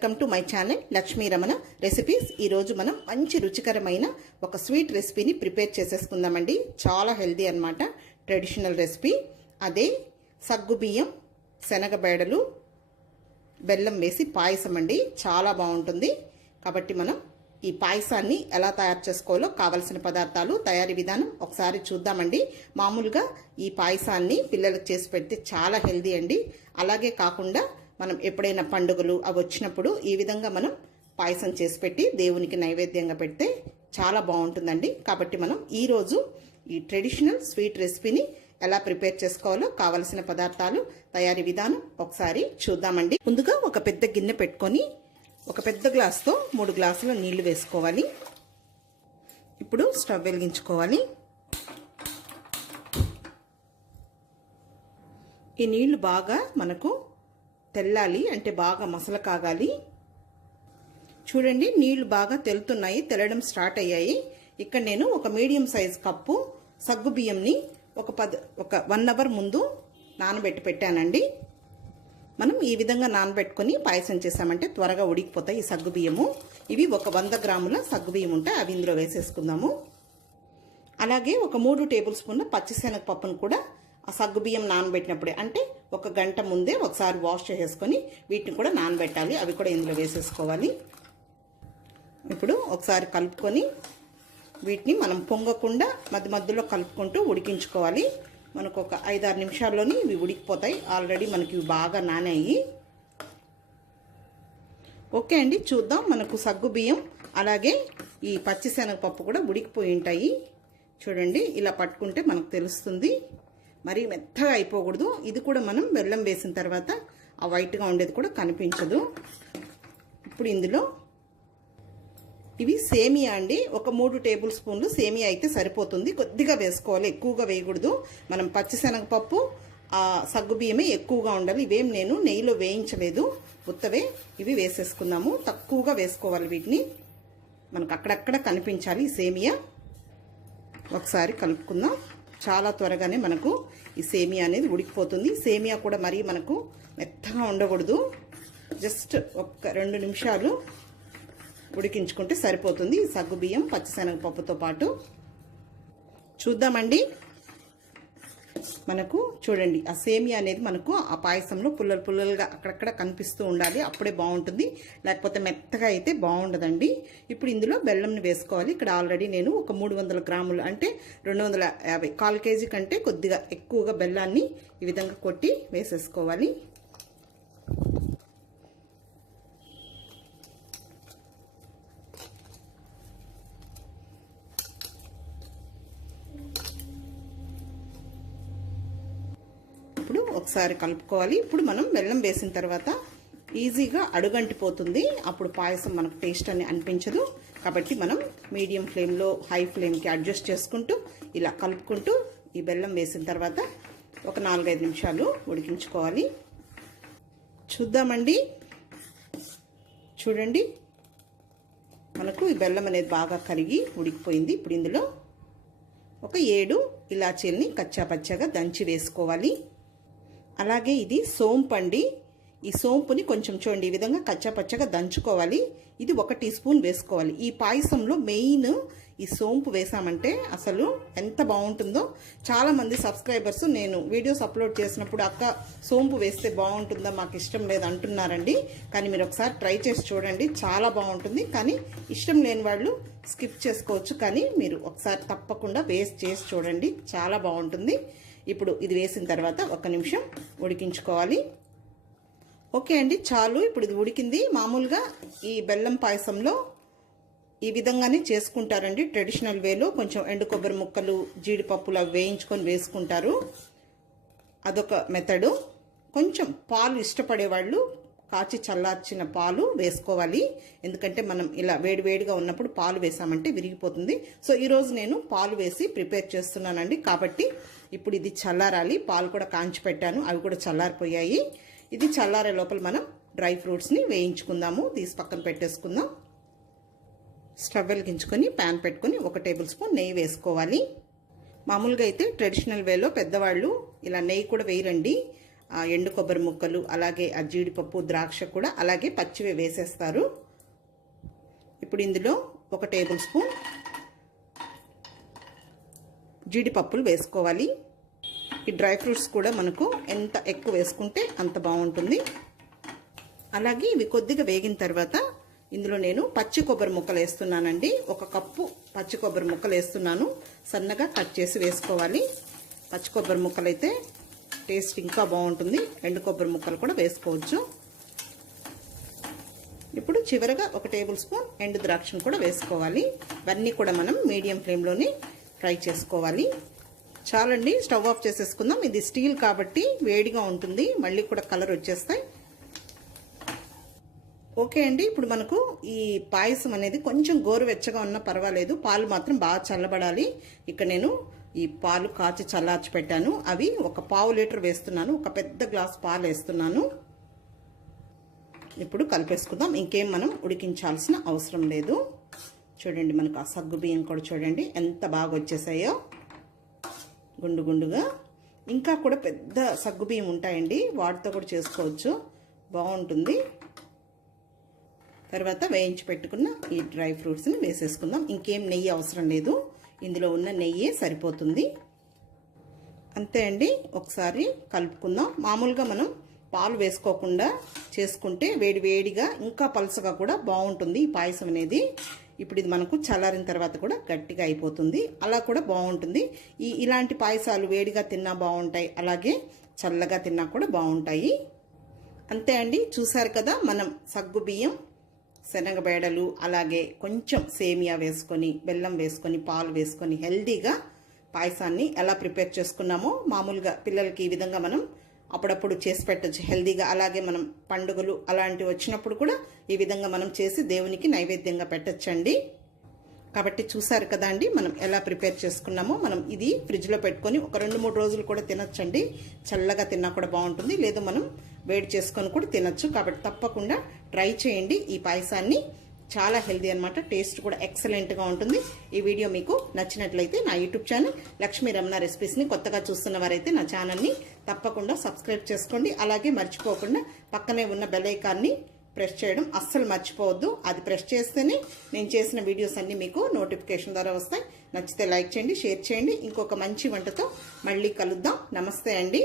Welcome to my channel Lakshmi Ramana recipes. ఈరోజు మనం మంచి రుచికరమైన ఒక స్వీట్ రెసిపీని ప్రిపేర్ చేసేసుకుందామండి. చాలా హెల్దీ అన్నమాట, ట్రెడిషనల్ రెసిపీ. అదే సగ్గుబియ్యం, శనగబేడలు, బెల్లం వేసి పాయసం అండి. చాలా బాగుంటుంది. కాబట్టి మనం ఈ పాయసాన్ని ఎలా తయారు చేసుకోవాలో కావలసిన పదార్థాలు, తయారీ విధానం ఒకసారి చూద్దామండి. మామూలుగా ఈ పాయసాన్ని పిల్లలకు చేసి పెడితే చాలా హెల్దీ అండి. అలాగే కాకుండా మనం ఎప్పుడైనా పండుగలు అవి వచ్చినప్పుడు ఈ విధంగా మనం పాయసం చేసి పెట్టి దేవునికి నైవేద్యంగా పెడితే చాలా బాగుంటుందండి. కాబట్టి మనం ఈరోజు ఈ ట్రెడిషనల్ స్వీట్ రెసిపీని ఎలా ప్రిపేర్ చేసుకోవాలో కావలసిన పదార్థాలు, తయారీ విధానం ఒకసారి చూద్దామండి. ముందుగా ఒక పెద్ద గిన్నె పెట్టుకొని ఒక పెద్ద గ్లాస్తో 3 గ్లాసుల నీళ్లు వేసుకోవాలి. ఇప్పుడు స్టవ్ వెలిగించుకోవాలి. ఈ నీళ్లు బాగా మనకు తెల్లాలి, అంటే బాగా మసల కాగాలి. చూడండి, నీళ్లు బాగా తెలుతున్నాయి, తెల్లడం స్టార్ట్ అయ్యాయి. ఇక్కడ నేను ఒక మీడియం సైజ్ కప్పు సగ్గు బియ్యంని ఒక 1 అవర్ ముందు నానబెట్టి పెట్టానండి. మనం ఈ విధంగా నానబెట్టుకొని పాయసం చేసామంటే త్వరగా ఉడికిపోతాయి ఈ సగ్గు బియ్యము. ఇవి ఒక 100 గ్రాముల సగ్గు బియ్యం ఉంటే అవి ఇందులో వేసేసుకుందాము. అలాగే ఒక 3 టేబుల్ స్పూన్ల పచ్చిశనగపప్పును కూడా ఆ సగ్గు బియ్యం నానబెట్టినప్పుడే, అంటే 1 గంట ముందే ఒకసారి వాష్ చేసేసుకొని వీటిని కూడా నానబెట్టాలి. అవి కూడా ఇందులో వేసేసుకోవాలి. ఇప్పుడు ఒకసారి కలుపుకొని వీటిని మనం పొంగకుండా మధ్య మధ్యలో కలుపుకుంటూ ఉడికించుకోవాలి. మనకు ఒక 5-6 నిమిషాల్లోని ఇవి ఉడికిపోతాయి. ఆల్రెడీ మనకి ఇవి బాగా నానాయి. ఓకే అండి, చూద్దాం. మనకు సగ్గు బియ్యం అలాగే ఈ పచ్చిశనగపప్పు కూడా ఉడికిపోయి ఉంటాయి. చూడండి, ఇలా పట్టుకుంటే మనకు తెలుస్తుంది. మరీ మెత్తగా అయిపోకూడదు. ఇది కూడా మనం బెల్లం వేసిన తర్వాత ఆ వైట్గా ఉండేది కూడా కనిపించదు. ఇప్పుడు ఇందులో ఇవి సేమియా అండి. ఒక 3 టేబుల్ స్పూన్లు సేమియా అయితే సరిపోతుంది. కొద్దిగా వేసుకోవాలి, ఎక్కువగా వేయకూడదు. మనం పచ్చిశనగపప్పు ఆ సగ్గు బియ్యమే ఎక్కువగా ఉండాలి. ఇవేం నేను నెయ్యిలో వేయించలేదు, ఉత్తవే ఇవి వేసేసుకుందాము. తక్కువగా వేసుకోవాలి వీటిని, మనకు అక్కడక్కడ కనిపించాలి ఈ సేమియా. ఒకసారి కలుపుకుందాం. చాలా త్వరగానే మనకు ఈ సేమియా అనేది ఉడికిపోతుంది. సేమియా కూడా మరీ మనకు మెత్తగా ఉండకూడదు. జస్ట్ ఒక 2 నిమిషాలు ఉడికించుకుంటే సరిపోతుంది సగ్గు బియ్యం పచ్చిశనగపప్పుతో పాటు. చూద్దామండి. మనకు చూడండి, ఆ సేమియా అనేది మనకు ఆ పాయసంలో పుల్లలు పుల్లలుగా అక్కడక్కడ కనిపిస్తూ ఉండాలి, అప్పుడే బాగుంటుంది. లేకపోతే మెత్తగా అయితే బాగుండదండి. ఇప్పుడు ఇందులో బెల్లంని వేసుకోవాలి. ఇక్కడ ఆల్రెడీ నేను ఒక 300 గ్రాములు, అంటే 250, 1/4 కేజీ కంటే కొద్దిగా ఎక్కువగా బెల్లాన్ని ఈ విధంగా కొట్టి వేసేసుకోవాలి. ఇప్పుడు ఒకసారి కలుపుకోవాలి. ఇప్పుడు మనం బెల్లం వేసిన తర్వాత ఈజీగా అడుగంటిపోతుంది. అప్పుడు పాయసం మనకు టేస్ట్ అని అనిపించదు. కాబట్టి మనం మీడియం ఫ్లేమ్లో హై ఫ్లేమ్కి అడ్జస్ట్ చేసుకుంటూ ఇలా కలుపుకుంటూ ఈ బెల్లం వేసిన తర్వాత ఒక 4-5 నిమిషాలు ఉడికించుకోవాలి. చూద్దామండి. చూడండి, మనకు ఈ బెల్లం అనేది బాగా కరిగి ఉడికిపోయింది. ఇప్పుడు ఇందులో ఒక 7 ఇలాచీల్ని కచ్చాపచ్చాగా దంచి వేసుకోవాలి. అలాగే ఇది సోంపు అండి. ఈ సోంపుని కొంచెం చూడండి ఈ విధంగా కచ్చాపచ్చగా దంచుకోవాలి. ఇది 1 టీ స్పూన్ వేసుకోవాలి. ఈ పాయసంలో మెయిన్ ఈ సోంపు వేసామంటే అసలు ఎంత బాగుంటుందో. చాలా మంది సబ్స్క్రైబర్స్ నేను వీడియోస్ అప్లోడ్ చేసినప్పుడు అక్క సోంపు వేస్తే బాగుంటుందా, మాకు ఇష్టం లేదు అంటున్నారండి. కానీ మీరు ఒకసారి ట్రై చేసి చూడండి, చాలా బాగుంటుంది. కానీ ఇష్టం లేని వాళ్ళు స్కిప్ చేసుకోవచ్చు, కానీ మీరు ఒకసారి తప్పకుండా వేస్ట్ చేసి చూడండి, చాలా బాగుంటుంది. ఇప్పుడు ఇది వేసిన తర్వాత 1 నిమిషం ఉడికించుకోవాలి. ఓకే అండి, చాలు. ఇప్పుడు ఇది ఉడికింది. మామూలుగా ఈ బెల్లం పాయసంలో ఈ విధంగానే చేసుకుంటారండి ట్రెడిషనల్ వేలో. కొంచెం ఎండు కొబ్బరి ముక్కలు, జీడిపప్పులు అవి వేయించుకొని వేసుకుంటారు, అదొక మెథడు. కొంచెం పాలు ఇష్టపడే వాళ్ళు కాచి చల్లార్చిన పాలు వేసుకోవాలి. ఎందుకంటే మనం ఇలా వేడివేడిగా ఉన్నప్పుడు పాలు వేసామంటే విరిగిపోతుంది. సో ఈరోజు నేను పాలు వేసి ప్రిపేర్ చేస్తున్నానండి. కాబట్టి ఇప్పుడు ఇది చల్లారాలి. పాలు కూడా కాంచి పెట్టాను, అవి కూడా చల్లారిపోయాయి. ఇది చల్లారే లోపల మనం డ్రై ఫ్రూట్స్ని వేయించుకుందాము. తీసి పక్కన పెట్టేసుకుందాం. స్టవ్ వెలిగించుకొని ప్యాన్ పెట్టుకొని 1 టేబుల్ స్పూన్ నెయ్యి వేసుకోవాలి. మామూలుగా అయితే ట్రెడిషనల్ వేలో పెద్దవాళ్ళు ఇలా నెయ్యి కూడా వేయరండి. ఎండు కొబ్బరి ముక్కలు, అలాగే ఆ జీడిపప్పు, ద్రాక్ష కూడా అలాగే పచ్చివే వేసేస్తారు. ఇప్పుడు ఇందులో 1 టేబుల్ స్పూన్ జీడిపప్పులు వేసుకోవాలి. ఈ డ్రై ఫ్రూట్స్ కూడా మనకు ఎంత ఎక్కువ వేసుకుంటే అంత బాగుంటుంది. అలాగే ఇవి కొద్దిగా వేగిన తర్వాత ఇందులో నేను పచ్చి కొబ్బరి ముక్కలు వేస్తున్నానండి. 1 కప్పు పచ్చి కొబ్బరి ముక్కలు వేస్తున్నాను. సన్నగా కట్ చేసి వేసుకోవాలి. పచ్చి కొబ్బరి ముక్కలు అయితే టేస్ట్ ఇంకా బాగుంటుంది. ఎండు కొబ్బరి ముక్కలు కూడా వేసుకోవచ్చు. ఇప్పుడు చివరగా 1 టేబుల్ స్పూన్ ఎండు ద్రాక్షను కూడా వేసుకోవాలి. ఇవన్నీ కూడా మనం మీడియం ఫ్లేమ్లోనే ఫ్రై చేసుకోవాలి. చాలండి, స్టవ్ ఆఫ్ చేసేసుకుందాం. ఇది స్టీల్ కాబట్టి వేడిగా ఉంటుంది, మళ్ళీ కూడా కలర్ వచ్చేస్తాయి. ఓకే అండి, ఇప్పుడు మనకు ఈ పాయసం అనేది కొంచెం గోరువెచ్చగా ఉన్నా పర్వాలేదు, పాలు మాత్రం బాగా చల్లబడాలి. ఇక్కడ నేను ఈ పాలు కాచి చల్లార్చి పెట్టాను. అవి 1 పావు లీటర్ వేస్తున్నాను. 1 పెద్ద గ్లాస్ పాలు వేస్తున్నాను. ఇప్పుడు కలిపేసుకుందాం. ఇంకేం మనం ఉడికించాల్సిన అవసరం లేదు. చూడండి, మనకు ఆ సగ్గు బియ్యం కూడా చూడండి ఎంత బాగా వచ్చేసాయో, గుండు గుండుగా. ఇంకా కూడా పెద్ద సగ్గు బియ్యం ఉంటాయండి, వాటితో కూడా చేసుకోవచ్చు, బాగుంటుంది. తర్వాత వేయించి పెట్టుకున్న ఈ డ్రై ఫ్రూట్స్ని వేసేసుకుందాం. ఇంకేం నెయ్యి అవసరం లేదు, ఇందులో ఉన్న నెయ్యే సరిపోతుంది. అంతే అండి, ఒకసారి కలుపుకుందాం. మామూలుగా మనం పాలు వేసుకోకుండా చేసుకుంటే వేడి వేడిగా ఇంకా పలుసగా కూడా బాగుంటుంది ఈ పాయసం అనేది. ఇప్పుడు ఇది మనకు చల్లారిన తర్వాత కూడా గట్టిగా అయిపోతుంది, అలా కూడా బాగుంటుంది. ఇలాంటి పాయసాలు వేడిగా తిన్నా బాగుంటాయి, అలాగే చల్లగా తిన్నా కూడా బాగుంటాయి. అంతే అండి, చూసారు కదా, మనం సగ్గు బియ్యం, శనగబేడలు, అలాగే కొంచెం సేమియా వేసుకొని, బెల్లం వేసుకొని, పాలు వేసుకొని హెల్దీగా పాయసాన్ని ఎలా ప్రిపేర్ చేసుకున్నామో, మామూలుగా పిల్లలకి ఈ విధంగా మనం అప్పుడప్పుడు చేసి పెట్టచ్చు హెల్దీగా. అలాగే మనం పండుగలు అలాంటివి వచ్చినప్పుడు కూడా ఈ విధంగా మనం చేసి దేవునికి నైవేద్యంగా పెట్టచ్చండి. కాబట్టి చూసారు కదా అండి, మనం ఎలా ప్రిపేర్ చేసుకున్నామో. మనం ఇది ఫ్రిడ్జ్లో పెట్టుకొని ఒక 2-3 రోజులు కూడా తినచ్చండి. చల్లగా తిన్నా కూడా బాగుంటుంది, లేదు మనం వేడి చేసుకొని కూడా తినచ్చు. కాబట్టి తప్పకుండా ట్రై చేయండి ఈ పాయసాన్ని. చాలా హెల్దీ అనమాట, టేస్ట్ కూడా ఎక్సలెంట్గా ఉంటుంది. ఈ వీడియో మీకు నచ్చినట్లయితే నా యూట్యూబ్ ఛానల్ లక్ష్మీ రమణ రెసిపీస్ని కొత్తగా చూస్తున్న వారైతే నా ఛానల్ని తప్పకుండా సబ్స్క్రైబ్ చేసుకోండి. అలాగే మర్చిపోకుండా పక్కనే ఉన్న బెల్ ఐకాన్ని ప్రెస్ చేయడం అస్సలు మర్చిపోవద్దు. అది ప్రెస్ చేస్తేనే నేను చేసిన వీడియోస్ అన్నీ మీకు నోటిఫికేషన్ ద్వారా వస్తాయి. నచ్చితే లైక్ చేయండి, షేర్ చేయండి. ఇంకొక మంచి వంటతో మళ్ళీ కలుద్దాం. నమస్తే అండి.